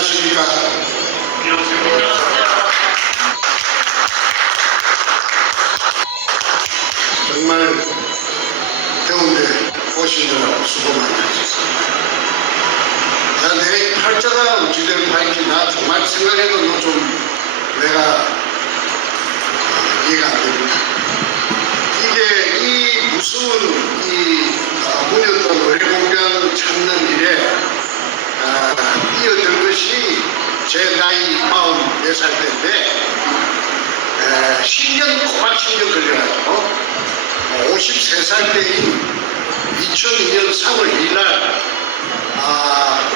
안녕하십니까. 정말 더운데 오시느라고 수고 많이 하셨습니다. 내 팔자가 어찌된 파인지 나 정말 생각해도 좀 내가 이해가 안 됩니다. 이게 이 무서운 이 문현동 노래공장 찾는 일에 뛰어든 것이 제 나이 44살 때인데 10년 꼬박 10년 걸려가지고 53살 때인 2002년 3월 2일 날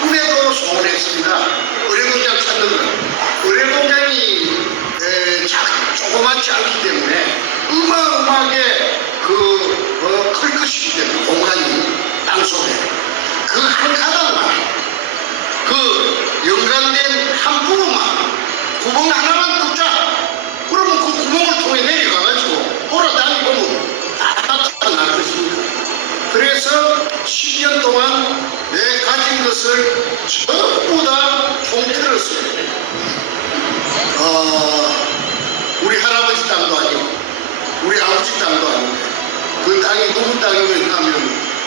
꿈에도 소원했습니다. 의뢰공장 찾는 것. 의뢰공장이 조그맣지 않기 때문에 어마어마하게 클 것이기 때문에 공간이 땅속에 그 한 가닥만 연관된 한 부분만 구멍 하나만 뚫자. 그러면 그 구멍을 통해 내려가가지고 돌아다니면 다 나타날 것입니다. 그래서 10년 동안 내 가진 것을 전부 다 통틀었어요. 우리 할아버지 땅도 아니고 우리 아버지 땅도 아니고 그 땅이 누구 땅이었나 하면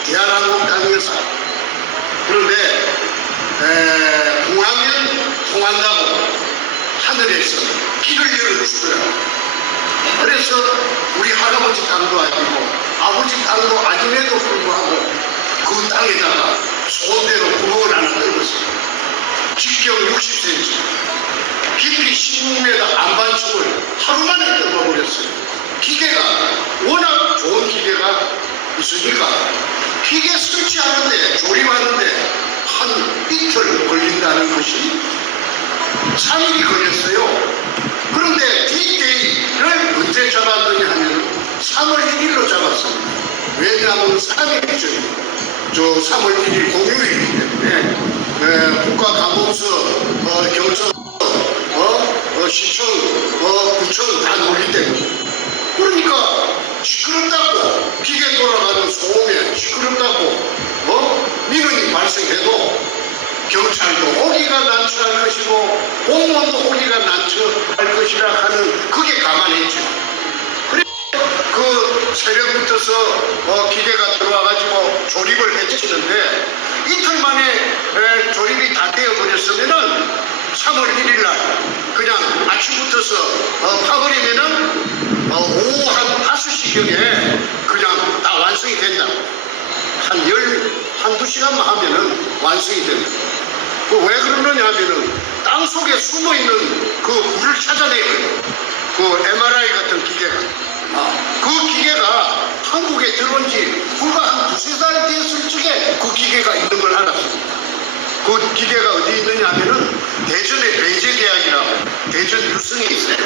대한항공 땅이었어. 그런데 공항은 통한다고 하늘에서 길을 열어주더라고요. 그래서 우리 할아버지 땅도 아니고 아버지 땅도 아님에도 불구하고 그 땅에다가 소대로 구멍을 하나 뚫었어요. 직경 60cm, 깊이 16m 안반축을 하루 만에 뚫어버렸어요. 기계가 워낙 좋은 기계가 있으니까 기계 설치하는데 조립하는데 한 이틀 걸린다는 것이 3일이 걸렸어요. 그런데 D-Day를 언제 잡았느냐 하면 3월 1일로 잡았습니다. 왜냐하면 3일 전이고 3월 1일 공휴일이기 때문에 국가관공서, 경찰, 시청, 구청 다 놀기 때문에 그러니까 시끄럽다고 기계 돌아가는 소음에 시끄럽다고 민원이 발생해도 경찰도 오기가 난처할 것이고 공무원도 오기가 난처할 것이라 하는 그게 가만히 있죠. 그래서 그 새벽부터서 기계가 들어와가지고 조립을 해주시는데 이틀 만에 조립이 다 되어버렸으면은 3월 1일 날 그냥 아침부터서 파버리면은 오후 한 5시경에 그냥 다 완성이 된다. 한두 시간만 하면은 완성이 됩니다. 왜 그러느냐 하면은 땅 속에 숨어 있는 그 물을 찾아내거든요. 그 MRI 같은 기계가. 그 기계가 한국에 들어온 지 불과 한 2~3달 됐을 적에 그 기계가 있는 걸 알았습니다. 그 기계가 어디 있느냐 하면은 대전의 배제대학이라고 대전 유성에 있어요.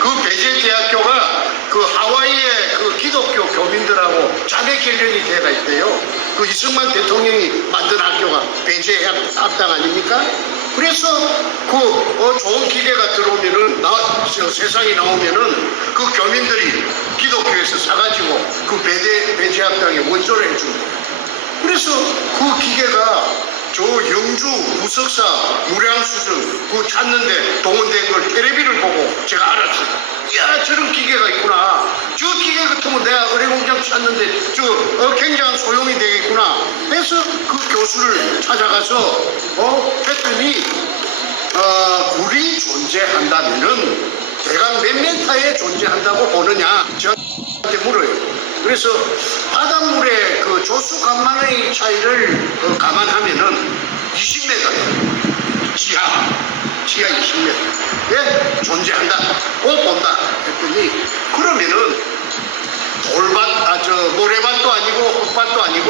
그 배제대학교가 그 하와이의 그 기독교 교민들하고 자매 결연이 돼가 있대요. 그 이승만 대통령이 만든 학교가 배제학당 아닙니까? 그래서 그 좋은 기계가 들어오면은 세상에 나오면은 그 교민들이 기독교에서 사가지고 그 배제학당에 원조를 해줍니다. 그래서 그 기계가 저 영주 무석사 무량수전 그 찾는데 동원된 걸 텔레비를 보고 제가 알았어요. 이야, 저런 기계가 있구나. 저 기계 같으면 내가 의뢰공장 찾는데 굉장한 소용이 되겠구나. 그래서 그 교수를 찾아가서 했더니 굴이 존재한다면은 대강 몇 미터에 존재한다고 보느냐 저한테 물어요. 그래서 바닷물의 그 조수 간만의 차이를 감안하면은 20m예요. 지하 20m. 존재한다. 본다. 했더니 그러면은 모래밭도 아니고 흙밭도 아니고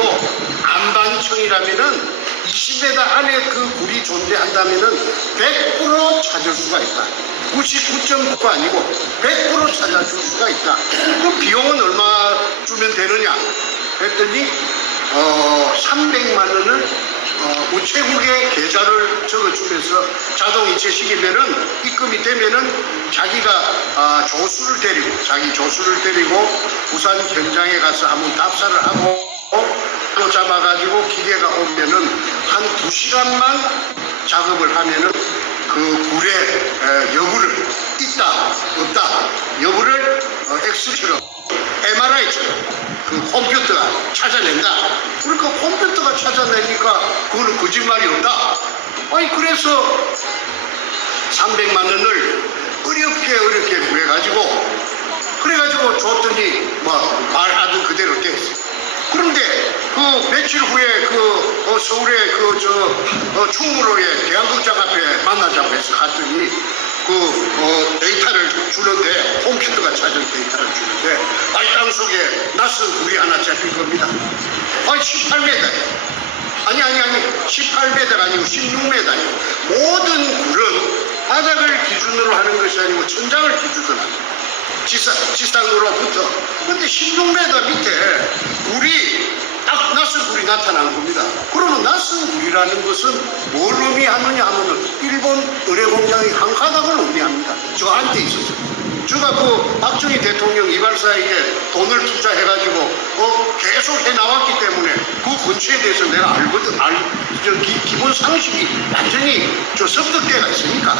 안반층이라면은 20m 안에 그 굴이 존재한다면은 100% 찾을 수가 있다. 99.9가 아니고 100% 찾아줄 수가 있다. 그럼 비용은 얼마 주면 되느냐? 했더니 300만 원을 우체국에 계좌를 적어주면서 자동이체식이면은 입금이 되면은 자기가 자기 조수를 데리고 부산 현장에 가서 한번 답사를 하고 또 잡아가지고 기계가 오면은 한 2시간만 작업을 하면은 그 굴의 여부를 있다 없다 여부를 엑스처럼 MRI처럼 그 컴퓨터가 찾아낸다. 그러니까 컴퓨터가 찾아내니까 그거는 거짓말이 없다. 아니 그래서 300만 원을 어렵게 구해가지고 그래가지고 줬더니 뭐 말하던 그대로 됐어요. 그런데 그 며칠 후에 그 서울의 그 충무로의 대한극장 앞에 만나자고 해서 갔더니 그 데이터를 주는데 컴퓨터가 찾은 데이터를 주는데 아이 땅속에 낯선 굴이 하나 잡힌 겁니다. 아니 18m예요. 아니 18m가 아니고 16m예요. 모든 굴은 바닥을 기준으로 하는 것이 아니고 천장을 기준으로 합니다. 지상으로부터. 근데 16m 밑에 굴이 딱 낯선 굴이 나타난 겁니다. 그러면 낯선 굴이라는 것은 뭘 의미하느냐 하면은 일본 의뢰공장이 한 가닥을 의미합니다. 저한테 있어서. 제가 그 박정희 대통령 이발사에게 돈을 투자해가지고 계속 해나왔기 때문에 그 근처에 대해서 내가 알거든. 기본 상식이 완전히 습득대가 있으니까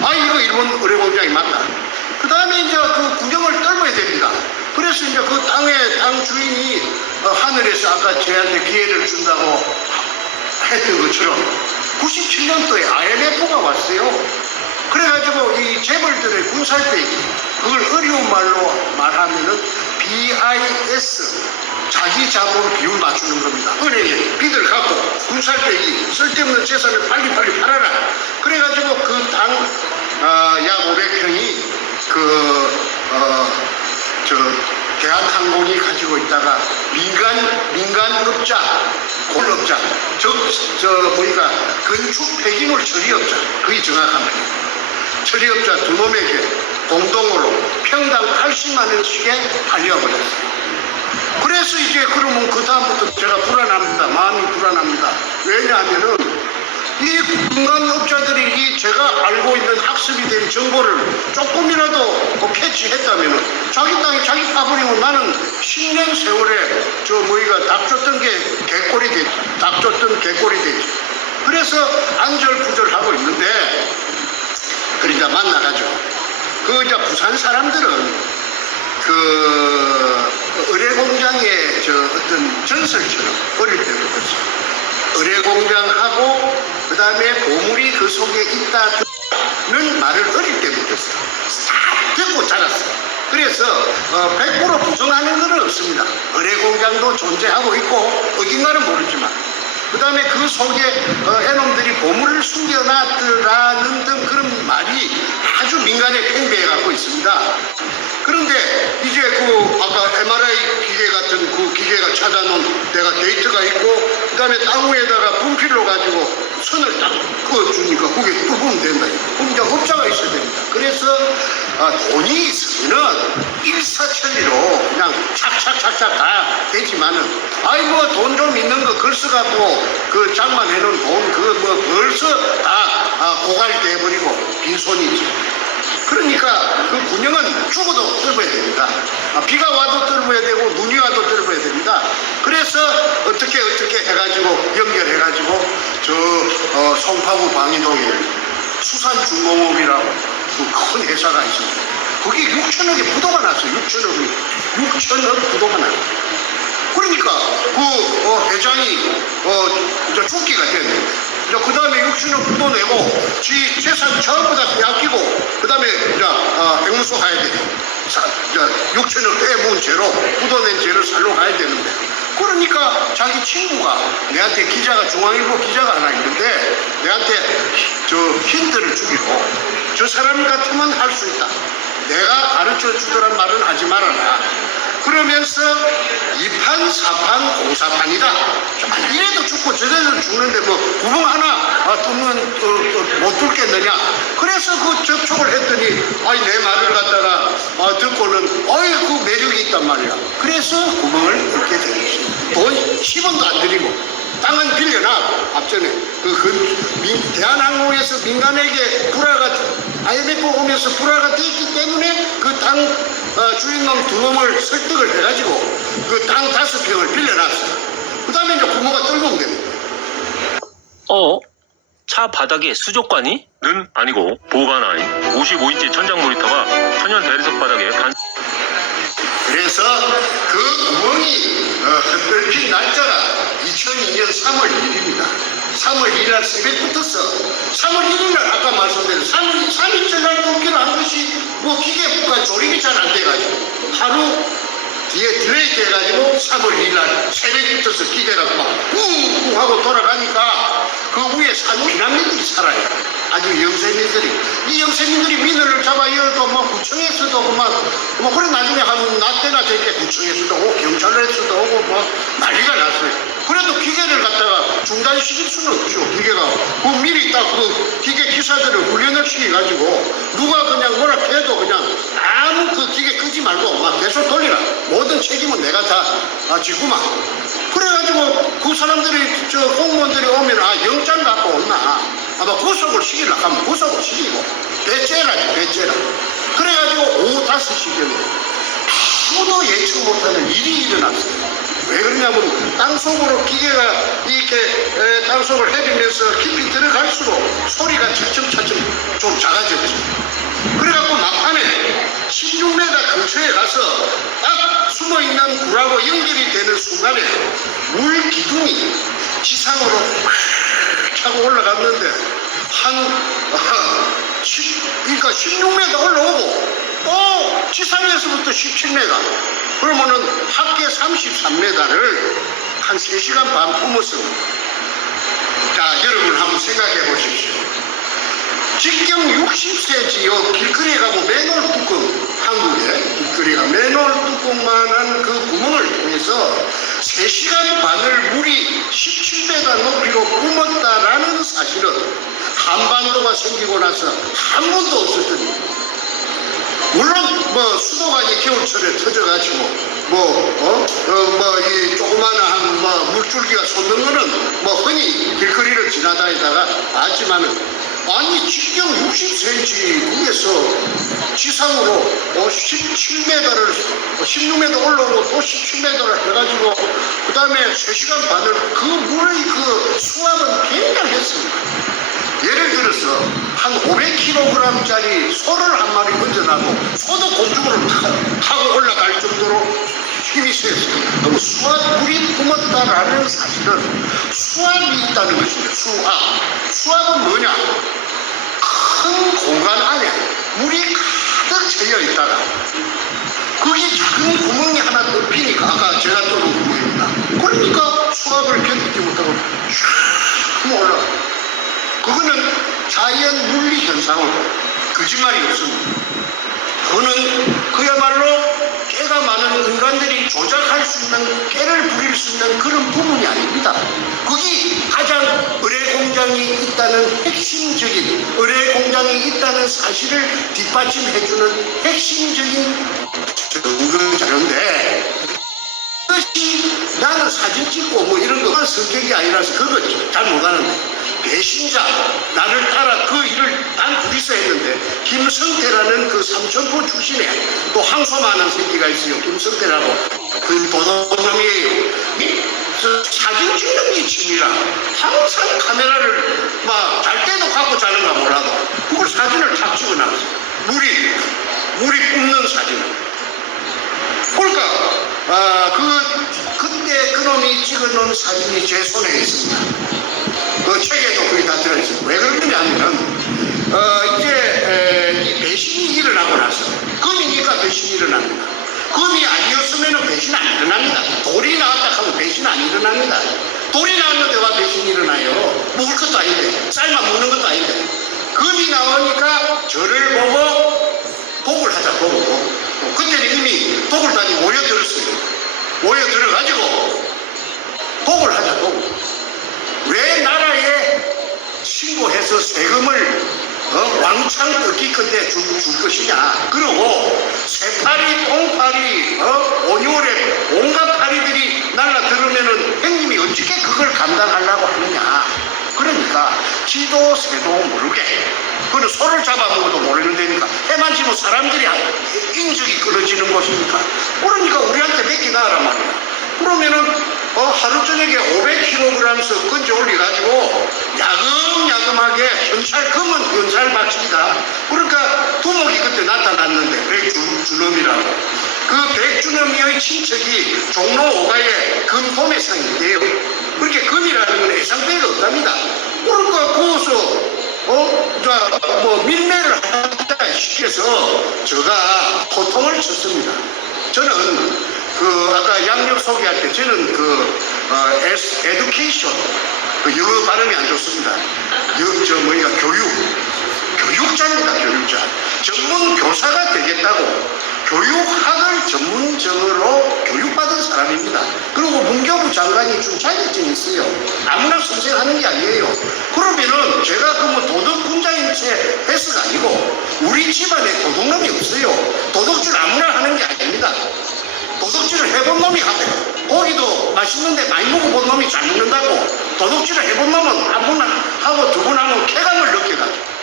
이거 일본 의뢰공장이 맞다. 그 다음에 이제 그 구경을 떨어야 됩니다. 그래서 이제 그 땅 주인이 하늘에서 아까 저한테 기회를 준다고 했던 것처럼 97년도에 IMF가 왔어요. 그래가지고 이 재벌들의 군살빼기, 그걸 어려운 말로 말하면은 BIS, 자기 자본 비율 맞추는 겁니다. 은행에 빚을 갖고 군살빼기, 쓸데없는 재산을 빨리 팔아라. 그래가지고 그 땅 약 500평이 대한항공이 가지고 있다가 민간업자, 콜업자, 건축 폐기물 처리업자, 그게 정확한 말이에요. 처리업자 두 놈에게 공동으로 평당 80만 원씩에 팔려버렸어요. 그래서 이제 그러면 그 다음부터 제가 불안합니다. 마음이 불안합니다. 왜냐하면은 이 민간업자들이 제가 알고 있는 학습이 된 정보를 조금이라도 캐치했다면 자기 땅에 자기 파버리면 나는 10년 세월에 닭 쫓던 게 개꼴이 되지. 닭 쫓던 개꼴이 되지. 그래서 안절부절하고 있는데 그러니까 만나가지고 이제 부산 사람들은 의뢰공장의 어떤 전설처럼 어릴 때부터 의뢰공장하고 그 다음에 보물이 그 속에 있다는 말을 어릴 때부터 다 듣고 자랐어요. 그래서 100% 부정하는 건 없습니다. 의뢰공장도 존재하고 있고 어딘가는 모르지만 그 다음에 그 속에 해놈들이 보물을 숨겨놨더라는 등 그런 말이 아주 민간에 팽배해 갖고 있습니다. 그런데 이제 아까 MRI 기계 같은 그 기계가 찾아놓은 데가 데이터가 있고 그 다음에 땅 위에다가 분필로 가지고 선을 딱 그어주니까 그게 뚫으면 된다. 그럼 이제 업자가 있어야 됩니다. 그래서 돈이 있으면은 일사천리로 그냥 착착착착 다 되지만은 돈 좀 있는 거 걸써갖고 그 장만해놓은 돈 그거 벌써 다 고갈돼 버리고 빈손이지. 그러니까 그 군영은 죽어도 뚫어야 됩니다. 비가 와도 뚫어야 되고 눈이 와도 뚫어야 됩니다. 그래서 어떻게 해가지고 연결해가지고 송파구 방이동에 수산중공업이라고 그 큰 회사가 있습니다. 거기 6천억의 부도가 났어요. 6천억 부도가 났어요. 그러니까 회장이 이제 죽기가 됐는데 그 다음에 6천억 부도 내고 지 재산 전부 다 빼앗기고 그 다음에 백문소 가야 돼. 6천억 빼문 죄로 부도 낸 죄를 살로 가야 되는데 그러니까 자기 친구가 내한테 중앙일보 기자가 하나 있는데 내한테 힌트를 주기로 저 사람 같으면 할 수 있다. 내가 가르쳐 주더란 말은 하지 말아라. 그러면서 2판, 4판, 공사판이다. 이래도 죽고 저래도 죽는데 구멍 하나 못 뚫겠느냐. 그래서 그 접촉을 했더니 내 말을 갖다가 듣고는 그 매력이 있단 말이야. 그래서 구멍을 뚫게 된 것입니다. 돈 10원도 안 들이고 땅은 빌려놔. 앞전에 대한항공에서 민간에게 IMF 오면서 불화가 됐기 때문에 그 땅 주인놈 두 놈을 설득을 해가지고 그 땅 5평을 빌려놨어. 그 다음에 이제 부모가 떨군 겁니다. 차 바닥에 수족관이? 는 아니고 보호가 아닌 55인치 천장 모니터가 천연 대리석 바닥에 그래서 그 구멍이 넓힌 날짜가 2002년 3월 1일입니다. 3월 1일 날 새벽부터서 3월 1일 날 아까 말씀드린 3일째 날 공기를 한 것이 뭐 기계가 조립이 잘 안 돼가지고 하루 뒤에 딜레이 돼가지고 3월 2일 날 새벽부터서 기계가 막 쿵쿵 하고 돌아가니까 그 위에 산 피난민들이 살아요. 아주 영세민들이. 이 영세민들이 민원을 잡아요. 뭐 구청에서도 뭐 그래 나중에 한 낮때나 저렇게 구청에서도 오고 경찰에서도 오고 뭐 난리가 났어요. 그래도 기계를 갖다가 중단시킬 수는 없죠. 기계가 그 미리 딱 그 기계 기사들을 훈련을 시켜가지고 누가 그냥 뭐라 해도 그냥 아무 그 기계 끄지 말고 막 계속 돌리라. 모든 책임은 내가 다 지구만. 그래가지고 그 사람들이 저 공무원들이 오면 영장 갖고 온나 아마 구속을 시키려고 하면 구속을 시키고 배째라지 배째라. 그래가지고 오후 5시경에 아무도 예측 못하는 일이 일어났어요. 왜 그러냐면 땅속으로 기계가 이렇게 땅속을 헤비면서 깊이 들어갈수록 소리가 차츰차츰 좀 작아졌죠. 그래갖고 막판에 16m 근처에 가서 딱 숨어있는 굴하고 연결이 되는 순간에 물 기둥이 지상으로 막 차고 올라갔는데 그러니까 16m 올라오고 또 지상에서부터 17m 그러면은 합계 33m를 한 3시간 반 품었습니다. 자, 여러분 한번 생각해 보십시오. 직경 60cm요 길거리에 가면 맨홀 뚜껑, 한국에 길거리가 맨홀 뚜껑만한 그 구멍을 통해서 3시간 반을 물이 17m 높이로 뿜었다라는 사실은 한반도가 생기고 나서 한 번도 없었던 일입니다. 물론 뭐 수도관이 겨울철에 터져가지고 이 조그마한 물줄기가 솟는 거는 뭐 흔히 길거리를 지나다니다가 봤지만은 아니 직경 60cm 위에서 지상으로 17m를 16m 올라오고 또 17m를 해가지고 그 다음에 3시간 반을 그 물의 그 수압은 굉장했습니다. 예를 들어서 한 500kg짜리 소를 한 마리 얹어놔도 소도 공중으로 타고 올라갈 정도로 힘이 세었어요. 그럼 물이 뿜었다라는 사실은 수압이 있다는 것입니다. 수압은 뭐냐? 큰 공간 안에 물이 가득 채여 있다가 거기 작은 구멍이 하나 뚫히니까 아까 제가 뚫은 구멍입니다. 그러니까 수압을 견디지 못하고 쭉 올라가. 그거는 자연 물리 현상으로 거짓말이 없습니다. 그거는 그야말로 깨가 많은 인간들이 조작할 수 있는, 깨를 부릴 수 있는 그런 부분이 아닙니다. 거기 가장 의뢰 공장이 있다는 핵심적인, 의뢰 공장이 있다는 사실을 뒷받침해주는 핵심적인 증거 자료인데, 그것이 나는 사진 찍고 뭐 이런 거만 성격이 아니라서 그거 잘 못하는데, 배신자, 나를 따라 그 일을 난 둘이서 했는데 김성태라는 그 삼천포 출신에 또 항소만한 새끼가 있어요. 김성태라고 그 도둑놈이에요. 사진 찍는 게 취미라 항상 카메라를 막 잘 때도 갖고 자는가 몰라도 그걸 사진을 탁 찍어놨어요. 물이 뿜는 사진을. 그러니까 그때 그놈이 찍어놓은 사진이 제 손에 있습니다. 그 책에도 거의 다 들어있어요. 왜 그러냐면 이제 이 배신이 일어나고 나서 금이니까 배신이 일어납니다. 금이 아니었으면 배신 안 일어납니다. 돌이 나왔다 하면 배신 안 일어납니다. 돌이 나왔는데 와 배신이 일어나요? 먹을 것도 아닌데 쌀만 먹는 것도 아닌데 금이 나오니까 저를 보고 독을 하자 보고 그때는 이미 독을 다니 모여들었어요. 모여들어가지고 독을 하자 보고 왜 나라에 신고해서 세금을 왕창 뜯기 건데 줄 것이냐. 그리고 새파리, 똥파리, 온유월에 온갖 파리들이 날라들으면은 형님이 어떻게 그걸 감당하려고 하느냐. 그러니까 지도 새도 모르게 그는 소를 잡아먹어도 모르는 데니까 해만 지면 사람들이 인적이 끊어지는 곳이니까 그러니까 우리한테 맡기나란 말이야. 그러면은 하루 저녁에 500kg씩 건져 올려가지고 야금야금하게 옛날 박씨이다. 그러니까 두목이 그때 나타났는데 백준엄이라고. 그 백준엄의 친척이 종로 5가의 금도매상인데요. 그렇게 금이라는 건 예상대가 없답니다. 그러니까 거기서 밀매를 하다 시켜서 제가 호통을 쳤습니다. 저는 아까 양력 소개할 때 저는 에듀케이션 영어 발음이 안 좋습니다. 교육자입니다. 교육자. 전문 교사가 되겠다고 교육학을 전문적으로 교육받은 사람입니다. 그리고 문교부 장관이 준 자격증이 있어요. 아무나 선생하는 게 아니에요. 그러면은 제가 도덕 분자인 채 해서가 아니고 우리 집안에 도둑놈이 없어요. 도덕질 아무나 하는 게 아닙니다. 도덕질을 해본 놈이 하고 고기도 맛있는데 많이 먹어본 놈이 잘 먹는다고 도덕질을 해본 놈은 한 분 하고 두 분 하면 쾌감을 느껴가지고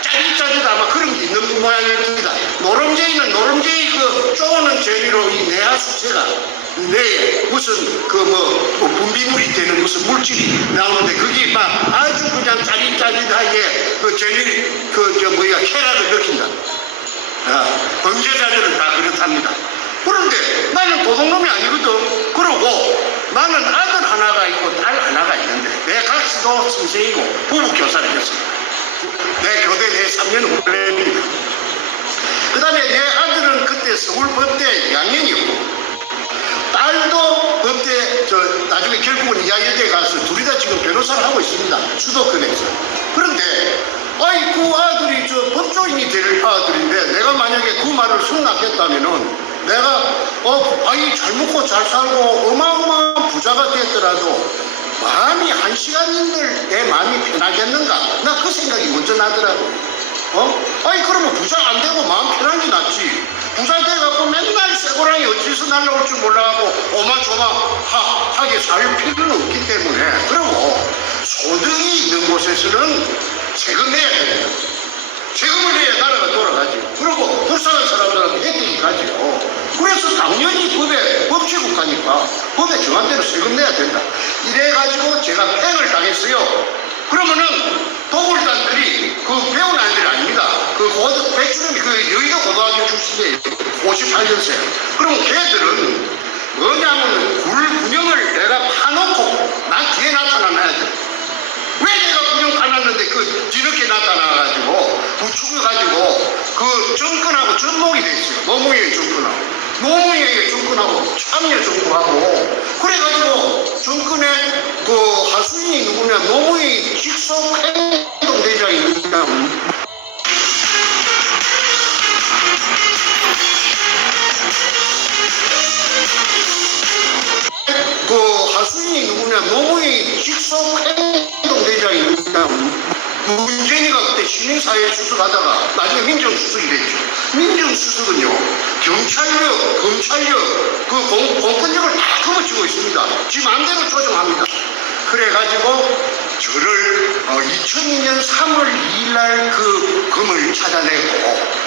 짜릿짜릿 아마 그런 게 있는 모양입니다. 노름제이는 노름제이 쪼는 재미로 이 내하수체가 뇌에 무슨 분비물이 되는 무슨 물질이 나오는데 그게 막 아주 그냥 짜릿짜릿하게 재미 쾌락을 느낀다. 범죄자들은 다 그렇답니다. 그런데 나는 도둑놈이 아니거든. 그러고 나는 아들 하나가 있고 딸 하나가 있는데 내 각시도 선생이고 부부교사를 했습니다. 내 교대 내 3년 후배입니다. 그 다음에 내 아들은 그때 서울법대 2학년이었고 딸도 법대 나중에 결국은 이화여대에 가서 둘이 다 지금 변호사를 하고 있습니다. 수도권에서. 그런데 그 아들이 법조인이 될 아들인데 내가 만약에 그 말을 승낙했다면은 내가 잘 먹고 잘 살고 어마어마한 부자가 됐더라도 마음이 한 시간인들 내 마음이 편하겠는가? 나 그 생각이 먼저 나더라고. 그러면 부자 안 되고 마음 편한 게 낫지. 부자 돼갖고 맨날 쇠고랑이 어디서 날라올 줄 몰라갖고 오마조마하게 살 필요는 없기 때문에. 그리고 소득이 있는 곳에서는 세금 내야 됩니다. 세금을 내야 나라가 돌아가죠. 그리고 불쌍한 사람들한테 혜택이 가죠. 그래서 당연히 법치국가니까 법에 정한 대로 세금 내야 된다. 이래가지고 제가 팽을 당했어요. 그러면은 도굴단들이 배운 아이들이 아닙니다. 백준엄이 여의도 고등학교 출신이에요. 58년생. 그럼 걔들은 뭐냐면 굴군형을 내가 파놓고 난 뒤에 나타나야 돼. 왜 내가 군형 파놨는데 뒤늦게 나타나가지고 부추겨가지고 정권하고 접목이 됐어요. 노무현이 정권하고. 노무현에게 정권하고 참여 정부하고 그래가지고 정권의 하수인이 누구냐 노무현이 직속 행동대장이 누구냐 하수인이 누구냐 노무현이 직속 행동대장이 누구냐 문재인이가 그때 시민사회에 수석하다가 나중에 민정수석이 됐죠. 민정수석은요 경찰력, 검찰력 공권력을 다 거머쥐고 있습니다. 지 마음대로 조정합니다. 그래가지고 저를 2002년 3월 2일날 금을 찾아내고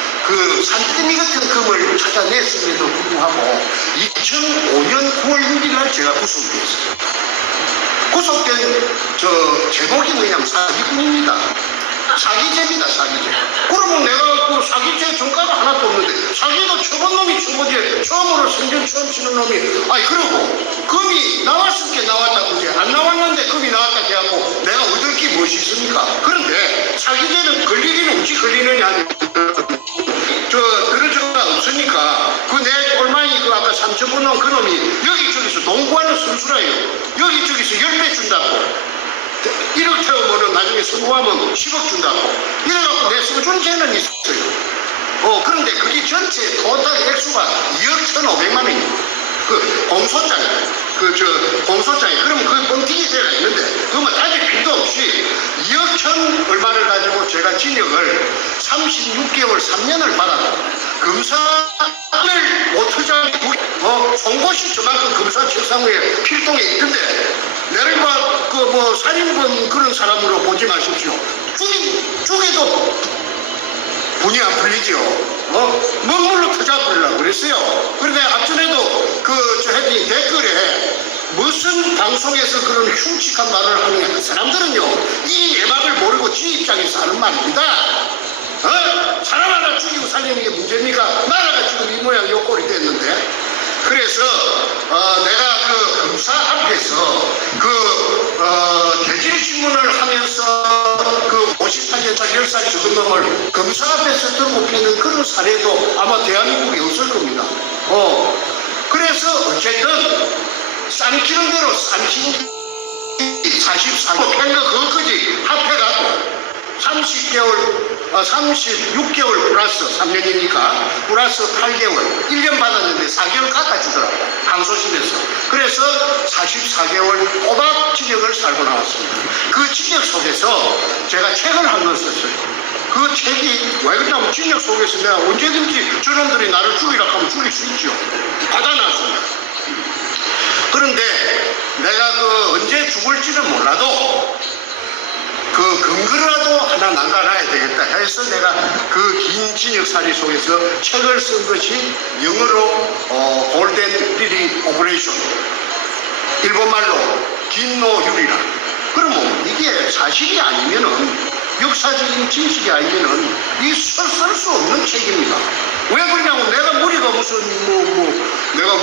산더미 같은 금을 찾아냈음에도 불구하고 2005년 9월 6일날 제가 구속이 됐어요. 구속된 제목이 그냥 사기꾼입니다. 사기죄입니다. 사기죄. 그러면 내가 사기죄 전과가 하나도 없는데 사기도 처본 놈이 처보지 처음으로 생전 처음 치는 놈이 그러고 금이 나왔을 게 나왔다 그게 안 나왔는데 금이 나왔다 해갖고 내가 얻을 게 무엇이 있습니까? 그런데 사기죄는 걸리기는 어찌 걸리느냐 그런 적가 없으니까 내 꼴만이 아까 3천 번 넣은 그놈이 여기저기서 농구하는 선수라요. 여기저기서 10배 준다고 1억 태우면은 나중에 성공하면 10억 준다고 이래갖고 내 수준죄는 있어요. 그런데 그게 전체 토탈 액수가 2억 1,500만 원입니다. 공소장에 공소장에 그러면 뻥튀기 죄가 있는데 그러면 따질 필요도 없이 2억 1천 얼마를 가지고 제가 징역을 36개월 3년을 받았고 검사를 못하자니 송곳이 저만큼 검사 책상 위에 필동에 있던데 내를 살인범 그런 사람으로 보지 마십시오. 죽여도 분이 안 풀리죠. 먹물로 터져버리려고 그랬어요. 그런데 앞전에도 했더니 댓글에 무슨 방송에서 그런 흉측한 말을 하느냐. 그 사람들은요 이 내막을 모르고 지 입장에서 하는 말입니다. 사람 하나 죽이고 살리는 게 문제입니까? 나라가 지금 이 모양 요 꼴이 됐는데. 그래서 내가 그 검사 앞에서 대질신문을 하면서 그 58년차 10살 적은 놈을 검사 앞에서 들고 패는 그런 사례도 아마 대한민국에 없을 겁니다. 그래서 어쨌든 쌈키는 대로 쌈키는 44년 팬거 그것까지 합해갖고 36개월 플러스 3년이니까 플러스 8개월 1년 받았는데 4개월 깎아주더라고 항소심에서. 그래서 44개월 꼬박 징역을 살고 나왔습니다. 그 징역 속에서 제가 책을 한 권 썼어요. 그 책이 왜 그러냐면 징역 속에서 내가 언제든지 저놈들이 나를 죽이라 하면 죽일 수 있죠. 받아놨습니다. 그런데 내가 언제 죽을지는 몰라도 그 근거라도 하나 남겨놔야 되겠다 해서 내가 그 긴 징역살이 속에서 책을 쓴 것이 영어로 골덴 리리 오퍼레이션, 일본말로 긴노유리라. 그러면 이게 사실이 아니면은 역사적인 진실이 아니면은 이 쓸 수 없는 책입니다. 왜 그러냐면 내가 머리가 무슨 내가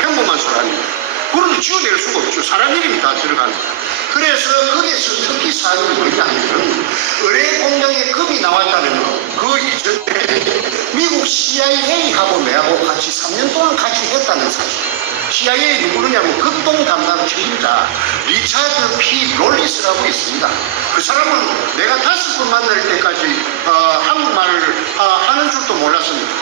평범한 사람입니다. 그런 지어낼 수가 없죠. 사람 이름이 다 들어갑니다. 그래서 거기서 특히 사안이 뭐냐면 의뢰 공장에 금이 나왔다는 거. 그 이전에 미국 CIA하고 내하고 같이 3년 동안 같이 했다는 사실. CIA 누구느냐면 극동 담당 책임자 리차드 P. 롤리스라고 있습니다. 그 사람은 내가 5번 만날 때까지 한국말을 하는 줄도 몰랐습니다.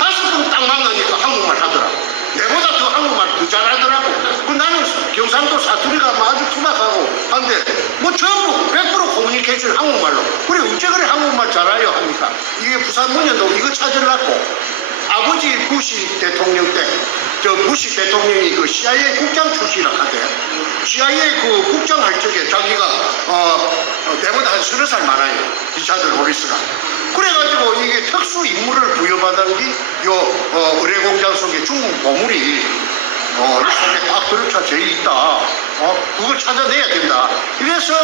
5번 딱 만나니까 한국말 하더라고. 내보다 더 한국말 더 잘하더라고. 나는 경상도 사투리가 아주 투박하고 한데 전부 100% 커뮤니케이션 한국말로. 그래 어째 그래 한국말 잘해요 하니까 이게 부산 문현동 이거 찾으려고 아버지 부시 대통령 때 부시 대통령이 그 CIA 국장 출신이라 하대. CIA 그 국장 할 적에 자기가 내보다 한 30살 많아요. 리차드 로리스가. 그래가지고 이게 특수 임무를 부여받은 게 의뢰 공장 속에 중국 보물이 속에 딱 들어차 있다. 그걸 찾아내야 된다. 이래서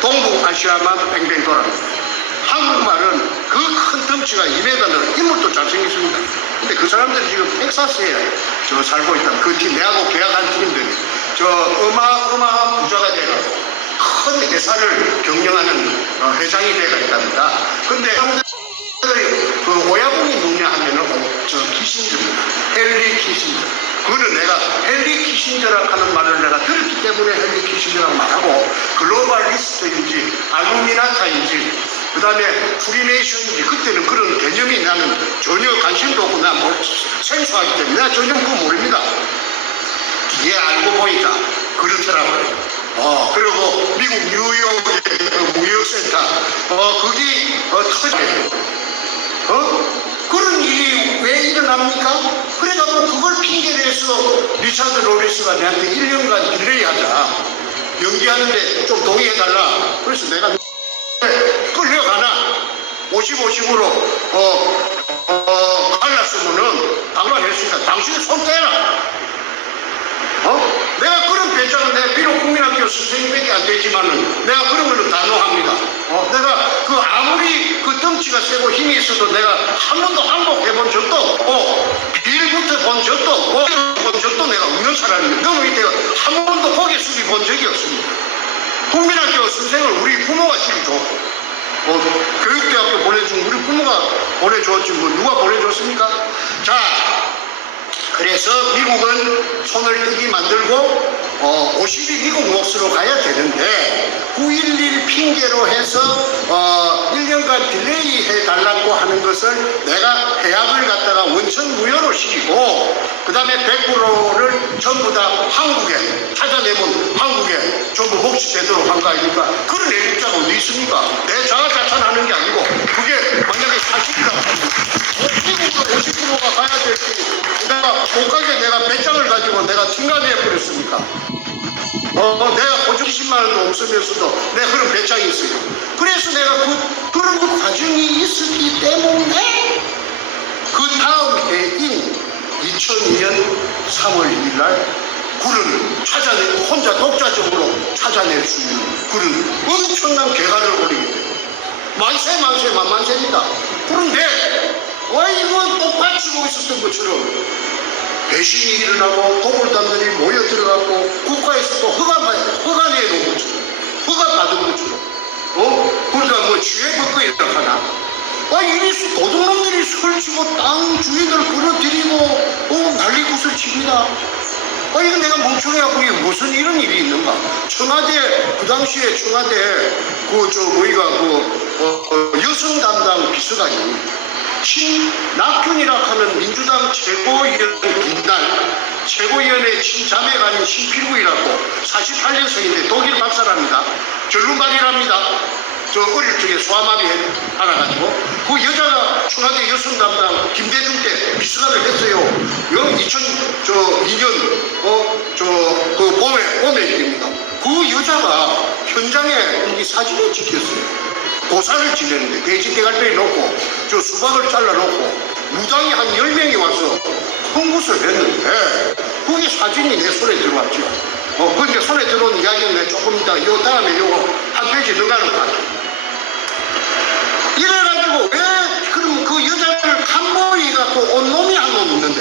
동북아시아만 뱅뱅 돌아갑니다. 한국말은 그 큰 덩치가 2m는 인물도 잘생겼습니다. 근데 그 사람들이 지금 텍사스에 살고 있다. 그 팀, 내하고 계약한 팀들이 어마어마한 부자가 돼가지고 큰 회사를 경영하는 회장이 되어 있답니다. 근데 사람들이 그 오야분이 누구냐 하면은 키신저입니다. 헨리 키신저. 그거는 내가 헨리 키신저라고 하는 말을 내가 들었기 때문에 헨리 키신저라고 말하고 글로벌리스트인지 알루미나타인지 그 다음에 프리메이션인지 그때는 그런 개념이 나는 전혀 관심도 없고 나 생소하기 때문에 나 전혀 그거 모릅니다. 얘 알고 보니까 그렇더라고요. 그리고 미국 뉴욕의 그 무역센터 거기 터져요. 그런 일이 왜 일어납니까? 그래가지고 그걸 핑계로 해서 리차드 로리스가 내한테 1년간 딜레이 하자. 연기하는데 좀 동의해달라. 그래서 내가 끌려가나 50-50으로 갈랐으면은 당황했습니다. 당신이 손 떼라. 내가 그런 배짱은 내가 비록 국민학교 선생님밖에 안 되지만은 내가 그런 거는 단호합니다. 내가 그 아무리 그 덩치가 세고 힘이 있어도 내가 한 번도 항복해 본 적도 없고 빌부터 본 적도 없고 본 적도 내가 없는 사람입니다. 그 밑에 한 번도 고개 숙이 본 적이 없습니다. 국민학교 선생을 우리 부모가 시켜줬고 교육대학교 보내준 우리 부모가 보내줬지 누가 보내줬습니까? 자, 그래서 미국은 손을 뜨기 만들고 50이 미국 몫으로 가야 되는데 9.11 핑계로 해서 1년간 딜레이 해달라고 하는 것을 내가 해약을 갖다가 원천무효로 시키고 그 다음에 100%를 전부 다 한국에 찾아내면 한국에 전부 몫이 되도록 한 거 아닙니까? 그런 애국자가 어디 있습니까? 내 자아자찬하는 게 아니고 그게 만약에 사실이라고 하면 미국은 50%가 가야 될지 내가 못 가게 내가 배짱을 가지고 내가 튕가내버렸으니까 내가 보증 10만 원도 없으면서도 내가 그런 배짱이 있어요. 그래서 내가 그런 과정이 있었기 때문에 그 다음 해인 2002년 3월 1일 날 그런 혼자 독자적으로 찾아낼 수 있는 그런 엄청난 개가를 올리기 때문에 만세입니다. 그런데 이거 똑같이 있었던 것처럼 배신이 일어나고 도굴단들이 모여 들어가고 국가에서 또 허가 내놓은 것처럼 허가 받은 것처럼 그러니까 뭐 지혜법거리라 하나 이리 도둑놈들이 설치고 땅 주인을 끌어들이고 난리굿을 칩니다. 이거 내가 멍청해갖고 이게 무슨 이런 일이 있는가? 청와대 그 당시에 청와대 여성 담당 비서관이 신낙균이라 하는 민주당 최고위원회 친자매가 아닌 신필구이라고 48년생인데 독일 박사랍니다. 전문가이랍니다. 저 어릴 적에 소아마비 알아가지고 그 여자가 청와대 여성 담당 김대중 때 비서관을 했어요. 2002년 봄에 일입니다. 그 여자가 현장에 이 사진을 찍혔어요. 고사를 지내는데 돼지 대갈배에 놓고 수박을 잘라놓고 무당이 한 10명이 와서 콩굿을 했는데 그게 사진이 내 손에 들어왔죠. 그런데 손에 들어온 이야기는 내가 조금 이따 요 다음에 요거 한 페이지 넣어가는 거 같아요. 이래가지고 왜 그럼 그 여자를 칸보이갖고 온 놈이 한 놈 있는데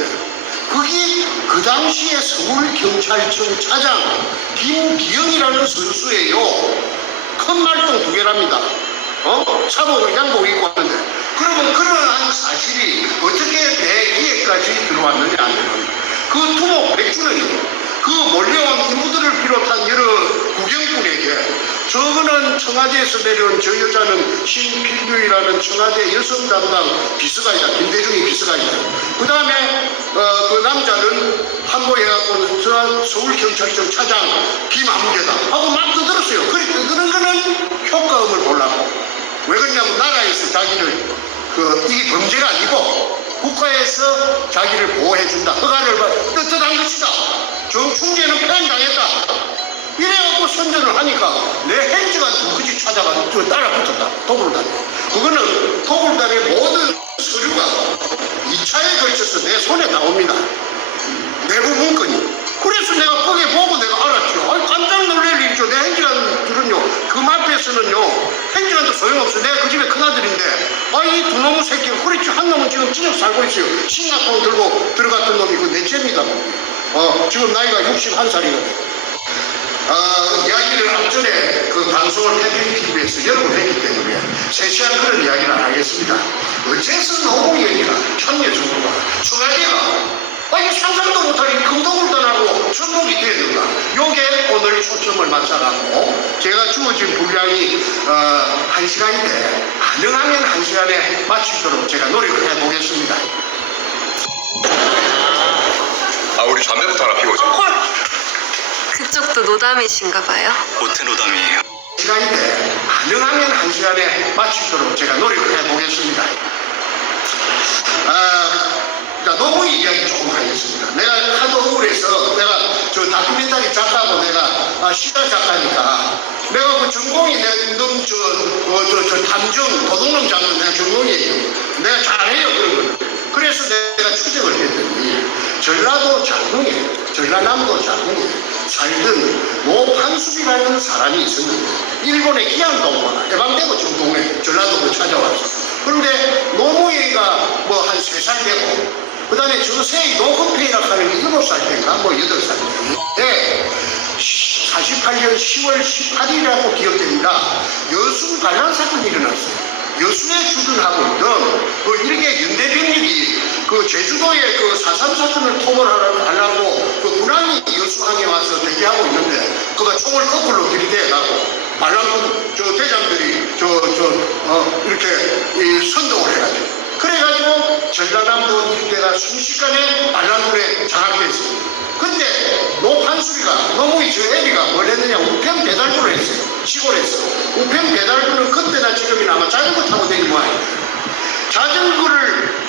그게 그 당시에 서울경찰청 차장 김기영이라는 선수예요. 큰 말똥 2개랍니다. 사복을 양복 입고 왔는데 그러면 그러한 사실이 어떻게 내 귀에까지 들어왔느냐 하면 그 두목 백주는 그 몰려온 인부들을 비롯한 여러 구경꾼에게 저거는 청와대에서 내려온 저 여자는 신필규이라는 청와대 여성 담당 비서관이다. 김대중이 비서관이다. 그 다음에 그 남자는 한보해갖고 서울경찰청 차장 김아무개다 하고 막 떠들었어요. 그래 떠드는 거는 효과음을 보려고. 왜 그러냐면 나라에서 자기를 이게 범죄가 아니고 국가에서 자기를 보호해준다. 허가를 떳떳한 것이다. 정충재는 폐행당했다. 이래갖고 선전을 하니까 내 행정한 두그지 찾아가 따라 붙었다. 도굴단에. 그거는 도굴단의 모든 서류가 2차에 걸쳐서 내 손에 다 옵니다. 내부 문건이. 그래서 내가 거기에 보고 내가 알았죠. 깜짝 놀랄 일이죠. 내 행정관들은요, 그 앞에서는요, 행정관도 소용없어. 내가 그 집에 큰아들인데, 이 두 놈의 새끼가, 그렇지. 한 놈은 지금 찌적 살고 있어요. 신각통 들고 들어갔던 놈이 그 넷째입니다. 지금 나이가 61살이거든. 이야기를 앞전에 그 방송을 태블릿 TV에서 여러 번 했기 때문에 세세한 그런 이야기는 안 하겠습니다. 어째서 노무현이가 천녀정부가 청와대가 이 상상도 못하는 금도굴단하고 전복이 되는가? 요게 오늘 초점을 맞춰갖고 제가 주어진 분량이 1시간인데 가능하면 1시간에 마치도록 제가 노력을 해보겠습니다. 우리 담배부터 하나 피우자. 그쪽도 노담이신가 봐요. 모태 노담이에요. 시간인데 가능하면 1시간에 마치도록 제가 노력을 해보겠습니다. 노무현 이야기 조금 하겠습니다. 내가 하도 억울해서 내가 저 다큐멘터리 작가고 내가 시사 작가니까 내가 그 전공이 내놈 탐정 도둑놈 잡는 내가 전공이에요. 내가 잘해요 그런 걸. 그래서 내가 추적을 했더니 전라도 장흥에 전라남도 장흥에 살던 노판숙이라는 사람이 있었는데 일본의 기안동보나 해방되고 전동에 전라도로 찾아왔어. 그런데 노무현이가 뭐 한 3살 되고 그 다음에 저세이 노건페이라고 하는 게 7살 때인가 뭐 8살 때인데 48년 10월 18일이라고 기억됩니다. 여수 반란 사건이 일어났어요. 여수에 주둔하고 있던 그 일개 연대병력이 그 제주도에 그 4.3 사건을 토벌하려고 그 군함이 여수항에 와서 대기하고 있는데 그가 총을 거꾸로 들이대가고 반란군 대장들이 이렇게 선동을 해가지고 그래가지고 전라남도 일대가 순식간에 반란군에 장악됐습니다. 근데 노판수리가 노무현 저 애비가 뭘 했느냐 우편 배달부를 했어요. 시골에서 우편 배달부는 그때나 지금이나 아마 자전거 타고 다니는 모양이에요. 자전거를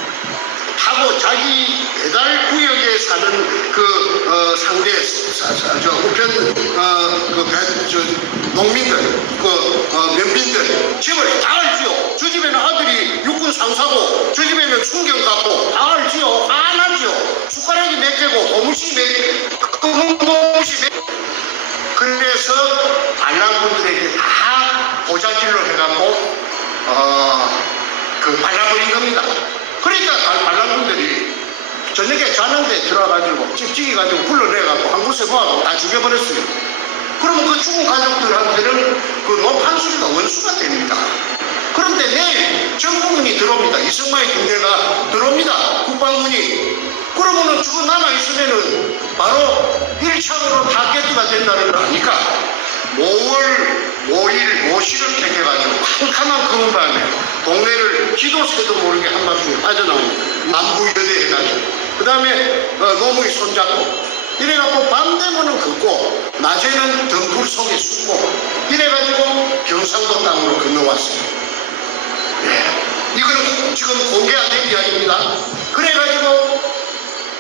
타고 자기 배달 구역에 사는 그 상대 우편 농민들 면빈들 집을 다 알지요. 저 집에는 아들이 육군 상사고 저 집에는 순경 갔고 다 알지요. 하나지요. 숟가락이 몇 개고 고무신 몇 개, 고무신 몇 개. 그래서 반란군들에게 다 고자질로 해갖고 발라버린 겁니다. 그러니까 반란군들이 저녁에 자는데 들어가지고 찝찍이 가지고 불러내갖고 한 곳에 모아서 다 죽여버렸어요. 그러면 그 죽은 가족들한테는 그 노판수리가 원수가 됩니다. 그런데 내일 정부군이 들어옵니다. 이승만의 군대가 들어옵니다. 국방군이. 그러면은 죽어 남아있으면은 바로 1차으로 타겟가 된다는 거 아니까 5월 5일 모시를 택해가지고 캄캄한 그런 밤에 동네를 기도새도 모르게 한밤중에 빠져나옵니다. 남부여대 해가지고 그 다음에 노무이 손잡고 이래갖고 밤 되면은 걷고 낮에는 등불 속에 숨고 이래가지고 경상도 땅으로 건너왔어요. 예. 이거는 지금 공개 안 된 이야기입니다. 그래가지고